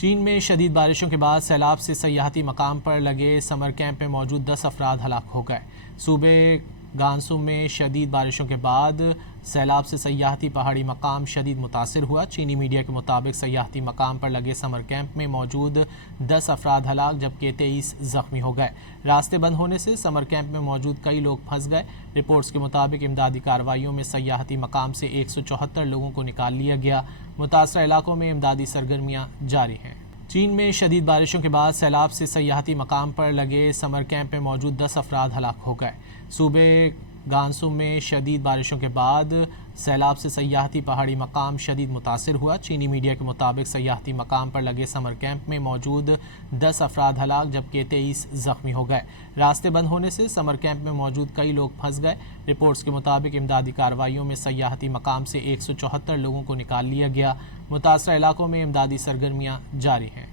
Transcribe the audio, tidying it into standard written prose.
چین میں شدید بارشوں کے بعد سیلاب سے سیاحتی مقام پر لگے سمر کیمپ میں موجود 10 افراد ہلاک ہو گئے۔ صوبے گانسو میں شدید بارشوں کے بعد سیلاب سے سیاحتی پہاڑی مقام شدید متاثر ہوا۔ چینی میڈیا کے مطابق سیاحتی مقام پر لگے سمر کیمپ میں موجود 10 افراد ہلاک جبکہ 23 زخمی ہو گئے۔ راستے بند ہونے سے سمر کیمپ میں موجود کئی لوگ پھنس گئے۔ رپورٹس کے مطابق امدادی کارروائیوں میں سیاحتی مقام سے 174 لوگوں کو نکال لیا گیا۔ متاثرہ علاقوں میں امدادی سرگرمیاں جاری ہیں۔ چین میں شدید بارشوں کے بعد سیلاب سے سیاحتی مقام پر لگے سمر کیمپ میں موجود 10 افراد ہلاک ہو گئے۔ صوبے گانسو میں شدید بارشوں کے بعد سیلاب سے سیاحتی پہاڑی مقام شدید متاثر ہوا۔ چینی میڈیا کے مطابق سیاحتی مقام پر لگے سمر کیمپ میں موجود 10 افراد ہلاک جبکہ 23 زخمی ہو گئے۔ راستے بند ہونے سے سمر کیمپ میں موجود کئی لوگ پھنس گئے۔ رپورٹس کے مطابق امدادی کارروائیوں میں سیاحتی مقام سے 174 لوگوں کو نکال لیا گیا۔ متاثرہ علاقوں میں امدادی سرگرمیاں جاری ہیں۔